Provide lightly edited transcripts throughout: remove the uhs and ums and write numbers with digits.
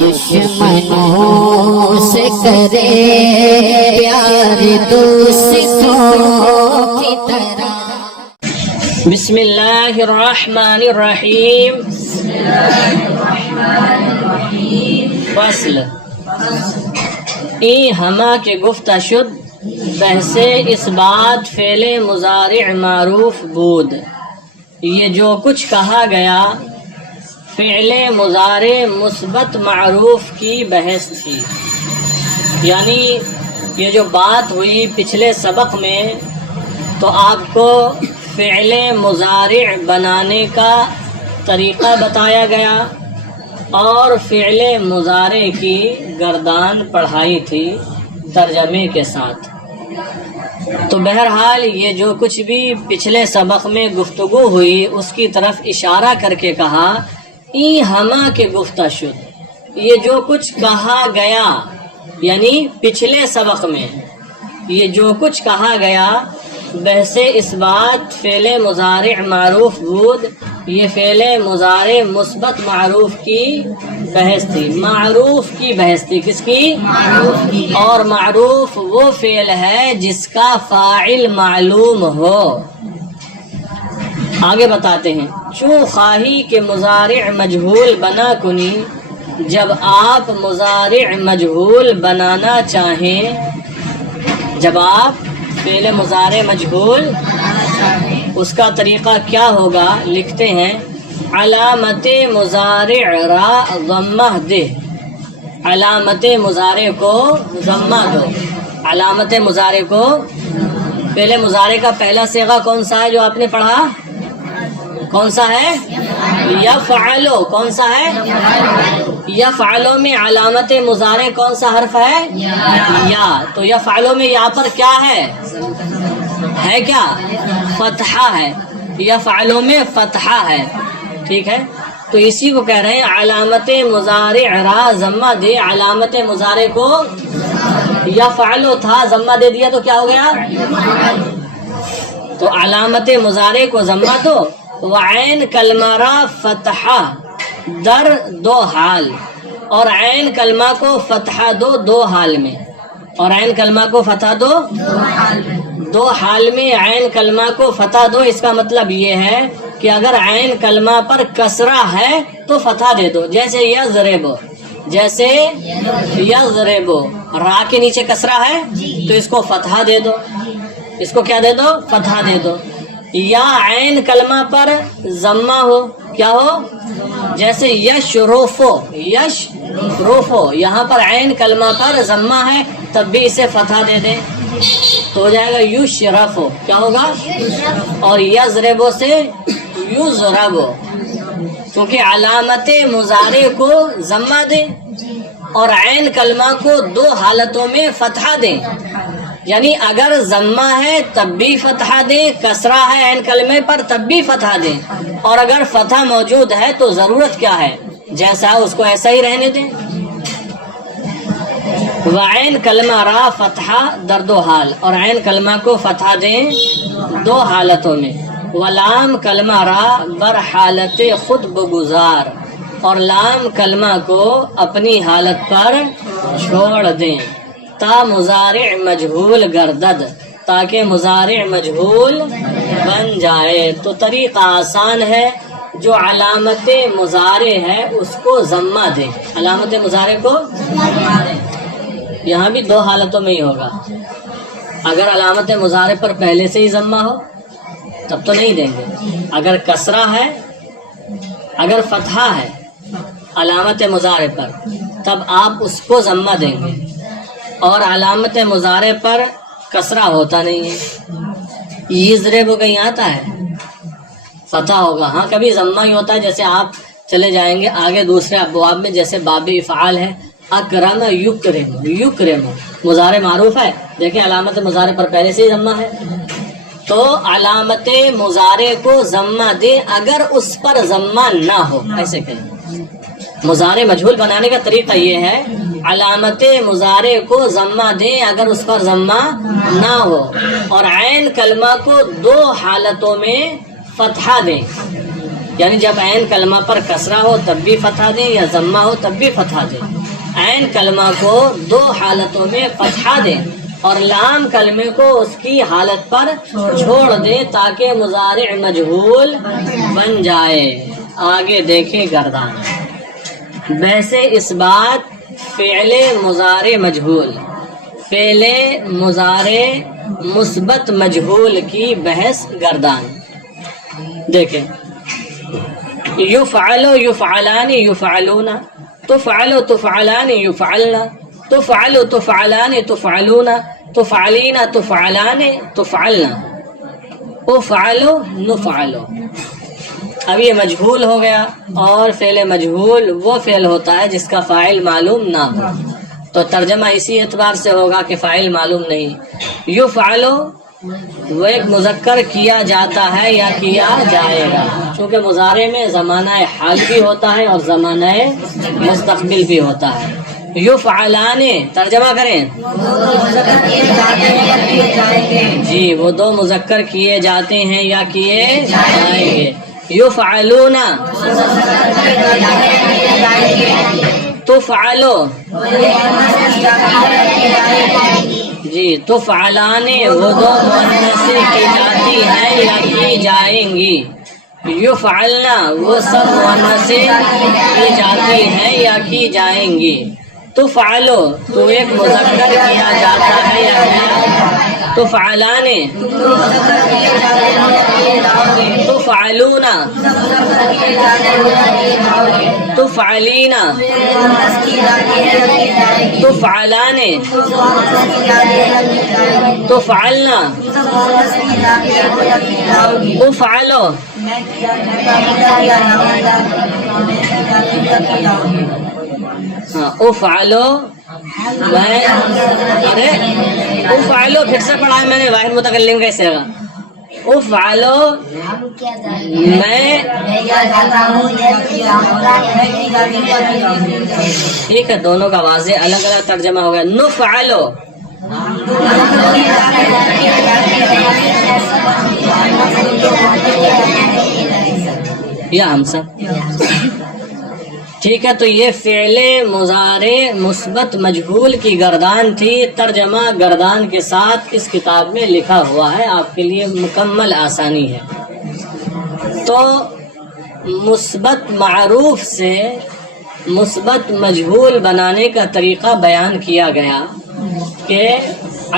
دشمنوں سے کرے پیار دوستوں کی طرح۔ بسم اللہ الرحمن الرحیم۔ فصل این ہما کے گفتہ شد بحث اس بات فعل مضارع معروف بود، یہ جو کچھ کہا گیا فعل مضارع مثبت معروف کی بحث تھی، یعنی یہ جو بات ہوئی پچھلے سبق میں تو آپ کو فعل مضارع بنانے کا طریقہ بتایا گیا اور فعل مضارع کی گردان پڑھائی تھی ترجمے کے ساتھ۔ تو بہرحال یہ جو کچھ بھی پچھلے سبق میں گفتگو ہوئی اس کی طرف اشارہ کر کے کہا ای ہما کے گفتہ شد، یہ جو کچھ کہا گیا یعنی پچھلے سبق میں یہ جو کچھ کہا گیا بحث اس بات فعل مضارع معروف بود، یہ فعل مضارع مثبت معروف کی بحث تھی، معروف کی بحث تھی، کس کی؟ معروف کی۔ اور معروف وہ فعل ہے جس کا فاعل معلوم ہو۔ آگے بتاتے ہیں چوں خواہی کہ مضارع مجہول بنا کنی، جب آپ مضارع مجہول بنانا چاہیں، جب آپ فعل مضارع مجہول اس کا طریقہ کیا ہوگا لکھتے ہیں علامت مضارع را ضمہ دے، علامت مضارع کو ضمہ دو، علامت مضارع کو فعل مضارع کا پہلا صیغہ کون سا ہے جو آپ نے پڑھا؟ کون سا ہے؟ یفعلو۔ کون سا ہے؟ یفعلو میں علامت مضارع کون سا حرف ہے؟ یا۔ تو یفعلو میں یہاں پر کیا ہے؟ ہے کیا؟ فتحہ ہے، یفعلو میں فتحہ ہے، ٹھیک ہے؟ تو اسی کو کہہ رہے ہیں علامت مضارع را ضمہ دے، علامت مضارع کو یفعلو تھا ضمہ دے دیا تو کیا ہو گیا؟ تو علامت مضارع کو ضمہ دو، وعین کلمہ را فتحہ در دو حال، اور عین کلمہ کو فتحہ دو دو حال میں، اور عین کلمہ کو فتح دو دو حال میں، عین کلمہ کو فتح دو۔ اس کا مطلب یہ ہے کہ اگر عین کلمہ پر کسرہ ہے تو فتح دے دو، جیسے یضربو، جیسے یضربو را کے نیچے کسرہ ہے تو اس کو فتح دے دو، اس کو کیا دے دو؟ فتح دے دو۔ یا عین کلمہ پر ضمہ ہو، کیا ہو؟ جیسے یشرفو، یشرفو یہاں پر عین کلمہ پر ضمہ ہے تب بھی اسے فتح دے دیں تو ہو جائے گا یشرفو، کیا ہوگا؟ اور یضربو سے یضربو، کیونکہ علامت مضارع کو ضمہ دیں اور عین کلمہ کو دو حالتوں میں فتحہ دیں، یعنی اگر ضمہ ہے تب بھی فتحہ دیں، کسرہ ہے عین کلمے پر تب بھی فتحہ دیں، اور اگر فتح موجود ہے تو ضرورت کیا ہے؟ جیسا اس کو ایسا ہی رہنے دیں۔ وعین کلمہ را فتحہ در دو حال، اور عین کلمہ کو فتحہ دیں دو حالتوں میں، ولام کلمہ را بر حالت خود بگزار، اور لام کلمہ کو اپنی حالت پر چھوڑ دیں، تا مضارع مجہول گردد، تاکہ مضارع مجہول بن جائے۔ تو طریقہ آسان ہے، جو علامت مضارع ہے اس کو ضمہ دے، علامت مضارع کو یہاں بھی دو حالتوں میں ہی ہوگا، اگر علامت مضارع پر پہلے سے ہی ضمہ ہو تب تو نہیں دیں گے، اگر کسرہ ہے، اگر فتحہ ہے علامت مضارع پر تب آپ اس کو ضمہ دیں گے، اور علامت مضارع پر کسرہ ہوتا نہیں ہے، یضربو کہیں آتا ہے فتح ہوگا، ہاں کبھی ضمہ ہی ہوتا ہے، جیسے آپ چلے جائیں گے آگے دوسرے ابواب میں، جیسے باب افعال ہے، اکرم یکرم، یکرم مضارع معروف ہے، دیکھیں علامت مضارع پر پہلے سے ہی ضمہ ہے، تو علامت مضارع کو ضمہ دے اگر اس پر ضمہ نہ ہو. ایسے کہیں مضارع مجہول بنانے کا طریقہ یہ ہے، علامت مضارع کو ضمہ دیں اگر اس پر ضمہ نہ ہو، اور عین کلمہ کو 2 حالتوں میں فتحہ دیں. یعنی جب عین کلمہ پر کسرہ ہو تب بھی فتحہ دیں، یا ضمہ ہو تب بھی فتحہ دیں. عین کلمہ کو 2 حالتوں میں فتحہ دیں اور لام کلمے کو اس کی حالت پر چھوڑ دیں تاکہ مضارع مجہول بن جائے. آگے دیکھیں گردان. بحث اس بات فعل مضارع مجہول، فعل مضارع مثبت مجہول کی بحث گردان. دیکھیں یفعل یفعلان یفعلون، تفعل تفعلان یفعلن، تفعل تفعلان تفعلون، تفعلین تفعلان تفعلن، افعل نفعل. اب یہ مجہول ہو گیا، اور فعل مجہول وہ فعل ہوتا ہے جس کا فاعل معلوم نہ ہو. تو ترجمہ اسی اعتبار سے ہوگا کہ فاعل معلوم نہیں. یفعل وہ ایک مذکر کیا جاتا ہے یا کیا جائے گا، چونکہ مضارع میں زمانہ حال بھی ہوتا ہے اور زمانہ مستقبل بھی ہوتا ہے. یفعلان ترجمہ کریں جی، وہ 2 مذکر کیے جاتے ہیں یا کیے جائیں گے. یفعلون تفعلو جی، تفعلان وہ 2 مؤنث کی جاتی ہیں یا کی جائیں گی. یفعلنا وہ سب مؤنث کی جاتی ہیں یا کی جائیں گی. تفعلو تو ایک مذکر کیا جاتا ہے یا کیا. تفعلان تفعلون تفعلین تفعلان تفعلنا افعلو. افعلو میں ارے افعلو پھر سے پڑھا ہے میں نے، واحد متکلم کیسے ہوگا. افعلو میں ٹھیک ہے، دونوں کا واضح الگ الگ ترجمہ ہو گیا. نفعلو یا ہم سب ٹھیک ہے. تو یہ فعل مضارع مثبت مجہول کی گردان تھی. ترجمہ گردان کے ساتھ اس کتاب میں لکھا ہوا ہے، آپ کے لیے مکمل آسانی ہے. تو مثبت معروف سے مثبت مجہول بنانے کا طریقہ بیان کیا گیا کہ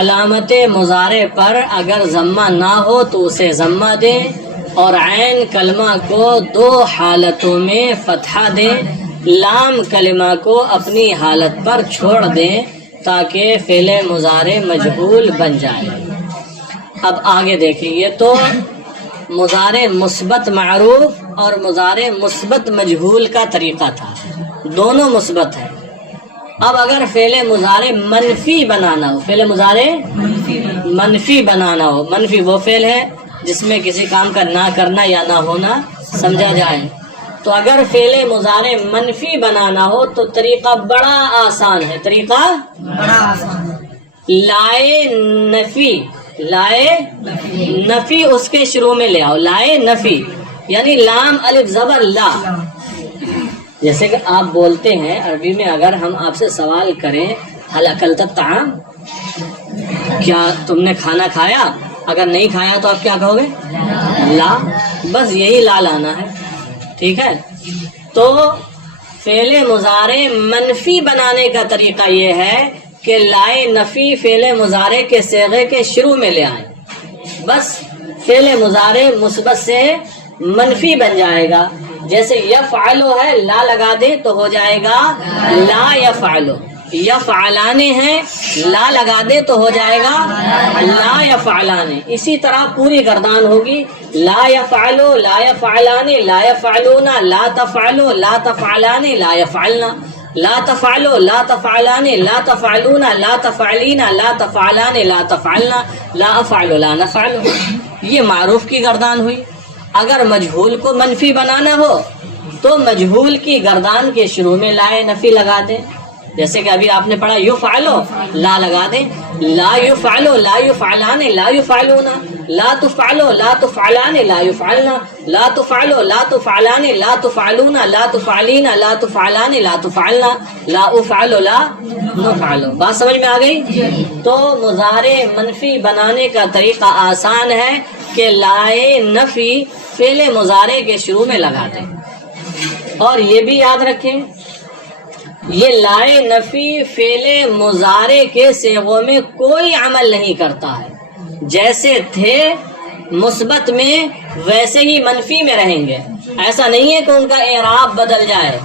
علامت مضارع پر اگر ضمہ نہ ہو تو اسے ضمہ دیں، اور عین کلمہ کو 2 حالتوں میں فتحہ دیں، لام کلمہ کو اپنی حالت پر چھوڑ دیں تاکہ فعل مضارع مجہول بن جائے. اب آگے دیکھیں، یہ تو مضارع مثبت معروف اور مضارع مثبت مجہول کا طریقہ تھا، دونوں مثبت ہے. اب اگر فعل مضارع منفی بنانا ہو، فعل مضارع منفی بنانا ہو، منفی وہ فعل ہے جس میں کسی کام کا نہ کرنا یا نہ ہونا سمجھا جائے. تو اگر فعل مضارع منفی بنانا ہو تو طریقہ بڑا آسان ہے. طریقہ بڑا آسان ہے. لائے نفی، لائے نفی اس کے شروع میں لے آؤ. لائے نفی یعنی لام الف زبر لا. جیسے کہ آپ بولتے ہیں عربی میں، اگر ہم آپ سے سوال کریں هل اکلت الطعام، کیا تم نے کھانا کھایا، اگر نہیں کھایا تو آپ کیا کہو گے؟ لا. بس یہی لا لانا ہے. ٹھیک ہے. تو فعل مضارع منفی بنانے کا طریقہ یہ ہے کہ لائے نفی فعل مضارع کے صیغے کے شروع میں لے آئیں. بس فعل مضارع مثبت سے منفی بن جائے گا. جیسے یفعلو ہے، لا لگا دیں تو ہو جائے گا لا یفعلو. یفعلان ہے، لا لگا دے تو ہو جائے گا لا یفعلان. اسی طرح پوری گردان ہوگی. لا یفعلو، لا یفعلان، لا یفعلون، لا تفعلو، لا تفعلان، لا یفعلنا، لا تفعلو، لا تفعلان، لا تفعلون، لا تفعلین، لا تفعلان، لا تفعلنا، لا افعل، لا نفعل. یہ معروف کی گردان ہوئی. اگر مجہول کو منفی بنانا ہو تو مجہول کی گردان کے شروع میں لائے نفی لگا دیں. جیسے کہ ابھی آپ نے پڑھا یفعلو لا لگا دیں. لا یفعلو لا یفعلان لا یفعلون. لا تفعلو لا تفعلان لا یفعلنا. لا تفعلو لا تفعلان لا تفعلون. لا تفعلین لا تفعلان لا تفعلنا. لا افعلو لا نفعلو. بات سمجھ میں آ گئی؟ تو مضارع منفی بنانے کا طریقہ آسان ہے کہ لائے نفی فعل مضارع کے شروع میں لگا دیں. اور یہ بھی یاد رکھیں یہ لائے نفی فعل مضارع کے صیغوں میں کوئی عمل نہیں کرتا ہے. جیسے تھے مثبت میں ویسے ہی منفی میں رہیں گے. ایسا نہیں ہے کہ ان کا اعراب بدل جائے.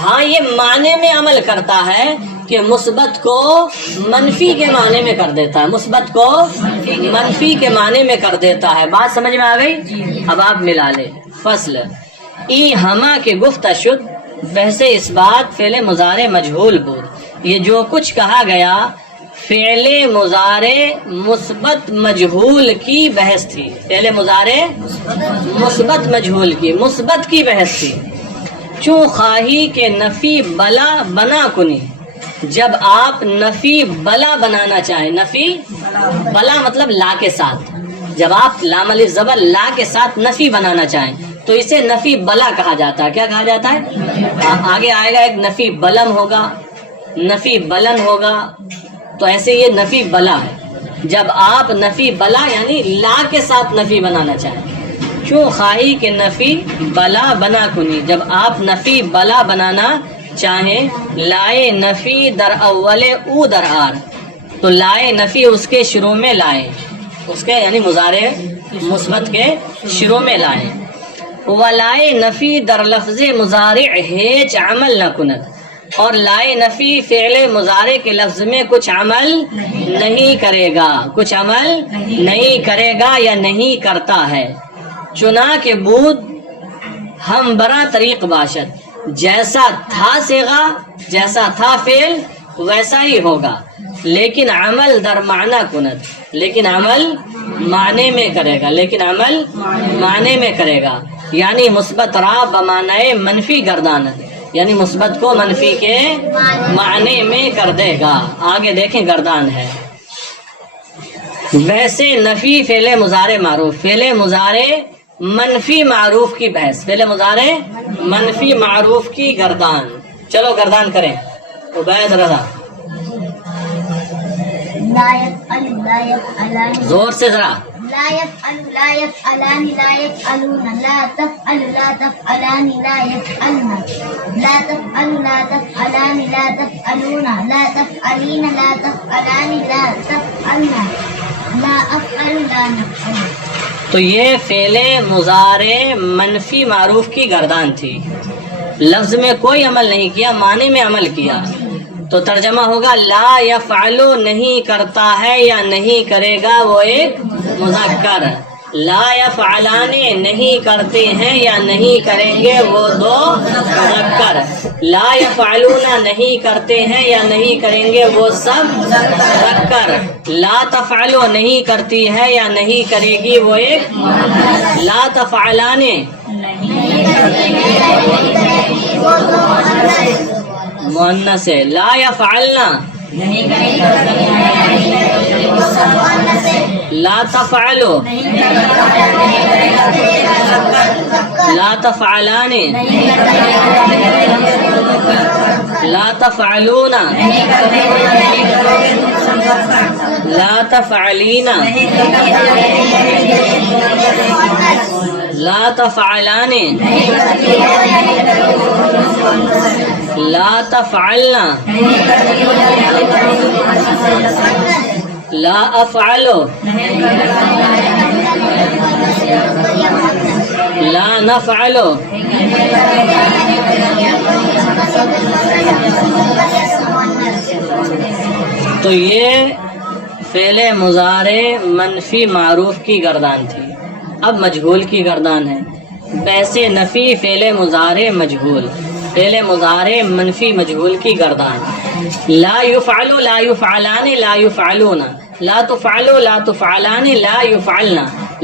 ہاں یہ معنی میں عمل کرتا ہے کہ مثبت کو منفی کے معنی میں کر دیتا ہے. مثبت کو منفی کے معنی میں کر دیتا ہے. بات سمجھ میں آ گئی؟ اب آپ ملا لیں. فصل ای ہما کے گفت شد ویسے اس بات فعل مضارع مجہول بود. یہ جو کچھ کہا گیا فعل مضارع مثبت مجہول کی بحث تھی. فعل مضارع مثبت مجہول کی مثبت کی بحث تھی. چوں خواہی کے نفی بلا بنا کنی. جب آپ نفی بلا بنانا چاہیں. نفی بلا مطلب لا کے ساتھ. جب آپ لام الف زبر لا کے ساتھ نفی بنانا چاہیں تو اسے نفی بلا کہا جاتا ہے. کیا کہا جاتا ہے؟ آگے آئے گا ایک نفی بلم ہوگا, نفی بلن ہوگا. تو ایسے یہ نفی بلا ہے. جب آپ نفی بلا یعنی لا کے ساتھ نفی بنانا چاہیں. چوں خواہی کے نفی بلا بنا کنی. جب آپ نفی بلا بنانا چاہیں لائے نفی در اول او در آر. تو لائے نفی اس کے شروع میں لائیں. اس کے یعنی مضارع مثبت کے شروع میں لائیں. ولائے نفی در لفظ مضارع ہیچ عمل نہ کند. اور لائے نفی فعل مضارع کے لفظ میں کچھ عمل نہیں کرے گا. کچھ عمل نہیں کرے گا یا نہیں کرتا ہے. چنا کے بود ہم برا طریق باشد. جیسا تھا صیغہ جیسا تھا فعل ویسا ہی ہوگا. لیکن عمل در معنی کند. لیکن عمل معنی میں کرے گا. لیکن عمل معنی میں کرے گا. یعنی مثبت را بمعنی منفی گرداند. یعنی مثبت کو منفی کے معنی میں کر دے گا. آگے دیکھیں گردان ہے. ویسے نفی فعل مضارع معروف. فعل مضارع منفی معروف کی بحث. فعل مضارع منفی معروف کی گردان. چلو گردان کریں. عبید رضا لا يفعل لا يفعلان زور سے ذرا. لا يفعل لا يفعلان لا يفعلون. لا تفعل لا تفعلان لا يفعلن. لا تفعل لا تفعلان لا تفعلون. لا تفعلين لا تفعلان لا تفعلن. لا افعل لا نفعل. تو یہ فعل مضارع منفی معروف کی گردان تھی. لفظ میں کوئی عمل نہیں کیا, معنی میں عمل کیا. تو ترجمہ ہوگا لا یفعلو نہیں کرتا ہے یا نہیں کرے گا وہ ایک مذکر. لا یفعلانے نہیں کرتے ہیں یا نہیں کریں گے وہ دو مذکر. لا یفعلون نہیں کرتے ہیں یا نہیں کریں گے وہ سب مذکر. لا تفعلو نہیں کرتی ہے یا نہیں کرے گی وہ ایک. لا تفعلانے مؤنث ہے. لا یفعلنا لا تفعلو لا تفعلان لا تفعلون لا تفعلین لا تفعلان لا تفعلنا لا افعلو لا نفعلو. تو یہ فعل مضارع منفی معروف کی گردان تھی. اب مجہول کی گردان ہے. ویسے نفی فعل مضارع مجہول. فعل مضارع منفی مجہول کی گردان. لا یفعلو لا یفعلان لا یفعلون. لا تفعلو لا تفعلان لا یفعلن.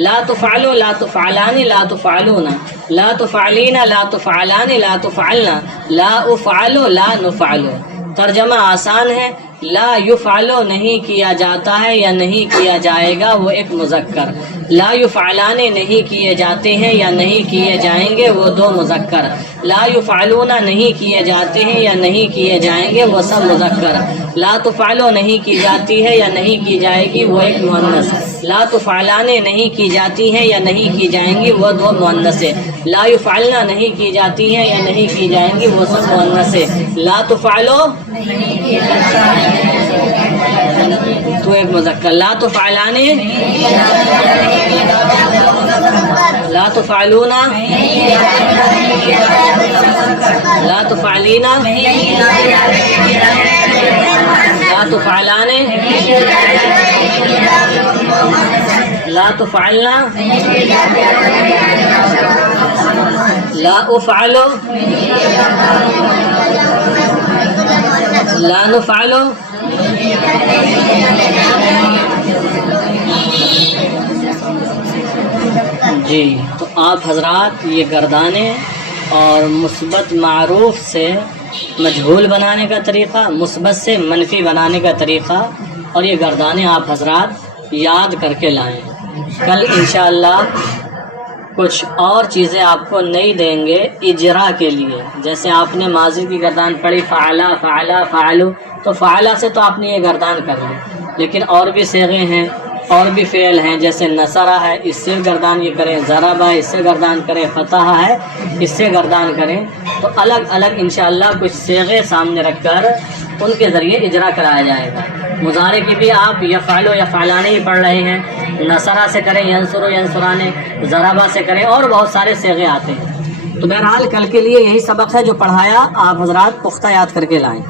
لا تفعلوا لا تفعلان لا تفعلون لا تفعلین لا تفعلان لا تفعلنا لا افعل لا نفعل. ترجمہ آسان ہے. لا یفعل نہیں کیا جاتا ہے یا نہیں کیا جائے گا وہ ایک مذکر. لا یفعلان نہیں کیے جاتے ہیں یا نہیں کیے جائیں گے وہ دو مذکر. لا یفعلون نہیں کیے جاتے ہیں یا نہیں کیے جائیں گے وہ سب مذکر. لا تفعل نہیں کی جاتی ہے یا نہیں کی جائے گی وہ ایک مؤنث. لا تفعلان نہیں کی جاتی ہے یا نہیں کی جائیں گی وہ دو مؤنث ہے. لا یفعلنا نہیں کی جاتی ہے یا نہیں کی جائیں گی وہ سب مؤنث ہے. لا تفعلو تو ایک مذکر. لا تفعلان لا تفعلون لا تفعلین لا تفعلان لا تفعلنا لا افعل لا نفعل. جی تو آپ حضرات یہ گردانے اور مثبت معروف سے مجہول بنانے کا طریقہ، مثبت سے منفی بنانے کا طریقہ، اور یہ گردانے آپ حضرات یاد کر کے لائیں. کل انشاءاللہ کچھ اور چیزیں آپ کو نہیں دیں گے اجرا کے لیے. جیسے آپ نے ماضی کی گردان پڑھی فعلا فعلا فعلو، تو فعلا سے تو آپ نے یہ گردان کر لی، لیکن اور بھی صیغے ہیں اور بھی فعل ہیں. جیسے نصرہ ہے اس سے گردان یہ کریں، ضرب ہے اس سے گردان کریں، فتح ہے اس سے گردان کریں. تو الگ الگ انشاءاللہ کچھ صیغے سامنے رکھ کر ان کے ذریعے اجرا کرایا جائے گا. مضارع کی بھی آپ یفعل و یفعلان ہی پڑھ رہے ہیں. نصرہ سے کریں ینصر و ینصران، ضربہ سے کریں، اور بہت سارے صیغے آتے ہیں. تو بہرحال کل کے لیے یہی سبق ہے جو پڑھایا آپ حضرات پختہ یاد کر کے لائیں.